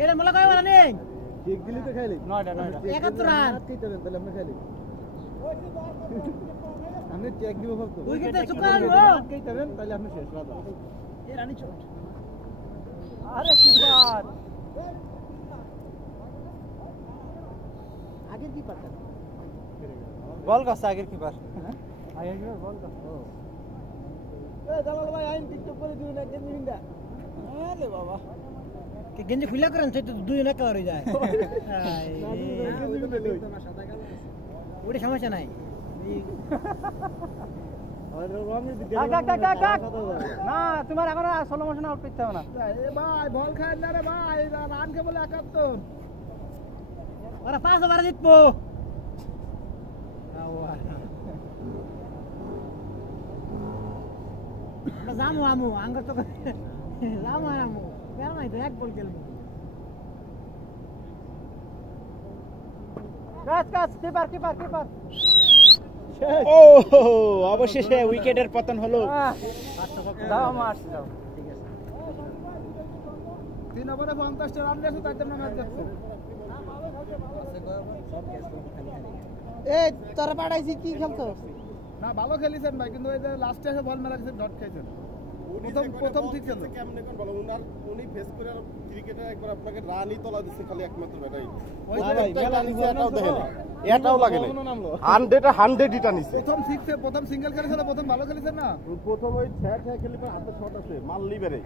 এটা মোলা কয় বলা নেই ঠিক দিলি তো খাইলি 9টা 71 রান তাহলে আমরা খাইলি আমি চেক দিব ভাবতো উইকেটে চুকান কেইটারেন তাহলে আপনি শেষ রাত এ রানী চট আরে কিপার আগের কিপারটা বল কাছে আগের কিপার আগের কিপার বল কা এ দালাল ভাই আইন টিকটক করে দিও না গেঞ্জি হিন্দা আরে বাবা কে গেঞ্জি খুলে করেন সেই তো দুই না করা যায় ওটা সমস্যা নাই না তোমার এখন ষোলো মোশন আউট করতে হবে না ভাই বল খায় না রে ভাই রান কে বলে 71 ওরা 5 ওভার জিতবো জামু আমু আঙ্গর তো জামু আমু বের নাই তো এক বল খেলবো কাজ কিপার কিপার কিপার ও অবশেষে উইকেটের পতন হলো দাও মারছ দাও ঠিক আছে 3 ওভারে 50 টা রান দিয়েছে তাই জন্য ম্যাচ যাচ্ছে এই তোরা পাঠাইছি কি খেলছো না ভালো খেলিছেন ভাই কিন্তু এই যে লাস্টে এসে বল মেলা দিয়েছে ডট খাইছেন প্রথম ঠিক ছিল কেমনে কোন বল উনি ফেস করে আর ক্রিকেটে একবার আপনাকে রানই তোলা দিচ্ছে খালি একমাত্র ব্যাটাই এটাও লাগে না 100 এটা 100 নিছে প্রথম সিঙ্গেল খেলেছিল প্রথম ভালো খেলেছেন না প্রথম ওই ছয় খেলি পর হাতে শট আছে মারলি বেরে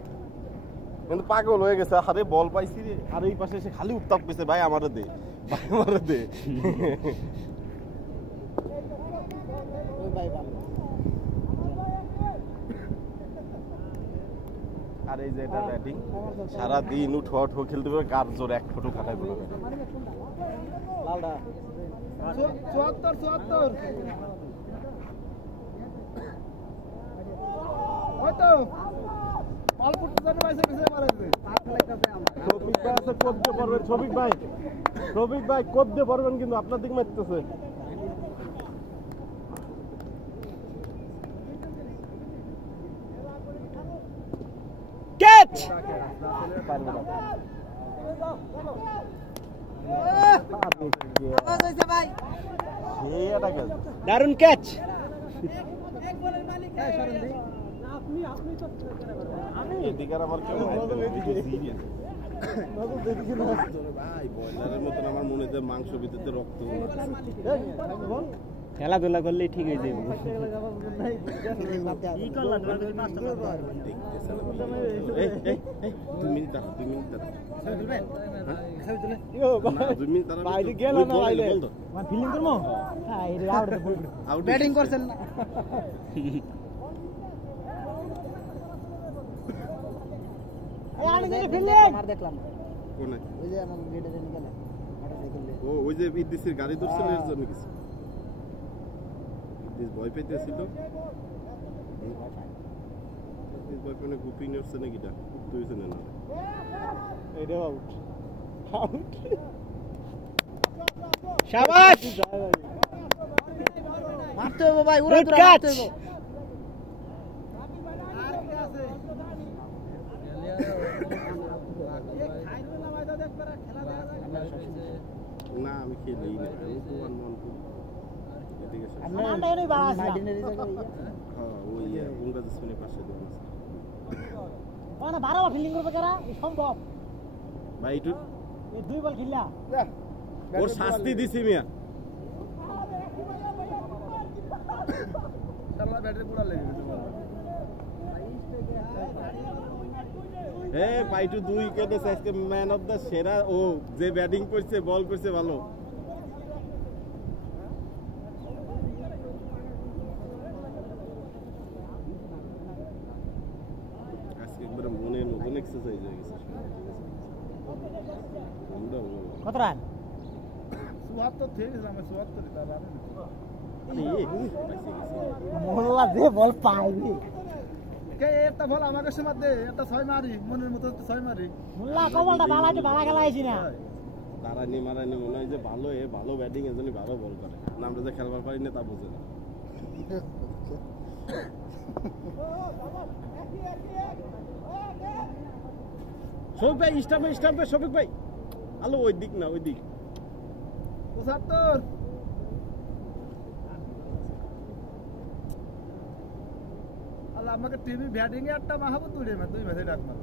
কিন্তু পাগল হয়ে গেছে আরে বল পাইছি রে আর এই পাশে এসে খালি উত্তাপ পেছে ভাই আমারে দে ভাই আমারে দে ওই ভাই ভালো আর এই যে এটা ব্যাটিং সারা দিন উঠো খেলতে পারে কার জোর এক ফটো খাটায় দিল লালডা 74 হয়তো বল ফুটতে জানে ভাইসে পিছে মারাছে শফিক ভাই আছে করতে পারবেন শফিক ভাই করতে পারবেন কিন্তু আপনার দিক মারতেছে ক্যাচ আওয়াজ হইছে ভাই এটা ক্যাচ দারুণ ক্যাচ এক বলের মালিক এই সরেন দেই আপনি তো আমি এদিকার আমার কেউ এদিকে সিরিয়াস বাবু দেখি না ভাই বয়লারের মতন আমার মনে হয় মাংস ভিতরে রক্ত বল খেলাধুলা করলেই ঠিক হয়ে যাবে কি করলা তুমি পাঁচটা দুই মিনিট তুলবেন বাইরে গেল না বাইরে মানে ফিলিং করমু হ্যাঁ এই আউট ব্যাটিং করছেন না এই আমি যে ফিলিং মার দেখলাম কোনে ওই যে আমার গেটে দেন গেল মোটরসাইকেলে ও ওই যে ইদ্দিসের গাড়ি ধরছিল এর জন্য কিছু ইদ্দিস ভয় পেতেছিল ইদ্দিস ভয় পেনে গুপি নিচ্ছে নাকি এটা তুইছে না এটা আউট শাবাশ মারতে হবে ভাই উড়া Good উড়া catch! মারতে হবে আর কি আছে না আমি খেলেই না আমি তো 1-1 এদিকে আমরা আন্ডা এরই বাস মাইডিনারি জায়গা হ্যাঁ ওই বঙ্গলাদেশের পাশে দোকান আছে ওনা 12 বার ফিল্ডিং করবে কারা সম্ভব ভাই একটু এই দুই বল খেললা ওর শাস্তি দিছি মিয়া শালা ব্যাটারি পুরা লেগে গেছে পাইটু 2 উইকেটে আজকে ম্যান অফ দা সেরা ও যে ব্যাটিং করছে বল করছে ভালো আজকে একবার মনে নতুন এক্সারসাইজ হয়ে গেছে কত রান 74 থেকে আমি 74 টা রান মোল্লা দে বল পাইবি কে একটা বল আমাকে সময় দে একটা 6 মারি মনের মতো 6 মারি মোল্লা কবলটা বালা খেলাইছি না দাঁড়ানি মারানি মনে হয় যে ভালো ব্যাটিং এর জন্য ভালো বল করে না আমরা যে খেলবার পারি না তা বোঝে না শফিক ভাই স্টাম্পে শফিক ভাই আলো ওই দিক না ওই দিক 75 আল্লাহ আমাকে টিভি ব্যাটিং এ একটা মাহাবো তুলে মা 2 ম্যাচে ডাক মার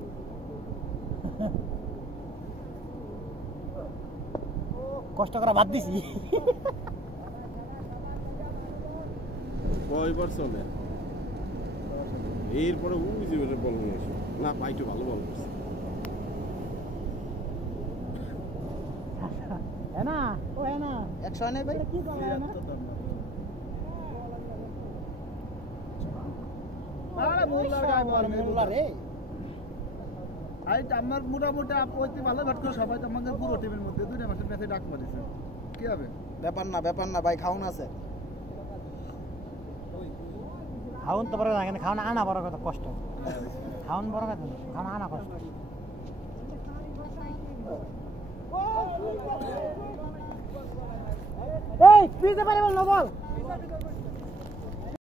কষ্ট করে বাদ দিছি কয়বার চলে এরপরে উজি বল নিয়ে না পাইটু ভালো বল করছে না ও না 100 নেই ভাই কি বলে না আরে মোল্লার গায় বল মোল্লা রে আই আমার মোটামুটি আপনি ভালো ব্যাট করে সবাই তো আমাদের পুরো টিমের মধ্যে 2 ম্যাচে ডাক মারিছে কি হবে ব্যাপার না ভাই খাউন আছে খাউন তো বড় না খাওয়া আনা বড় কথা কষ্ট খাউন বড় কথা খাওয়া আনা কষ্ট এই পিছে পারে বল না বল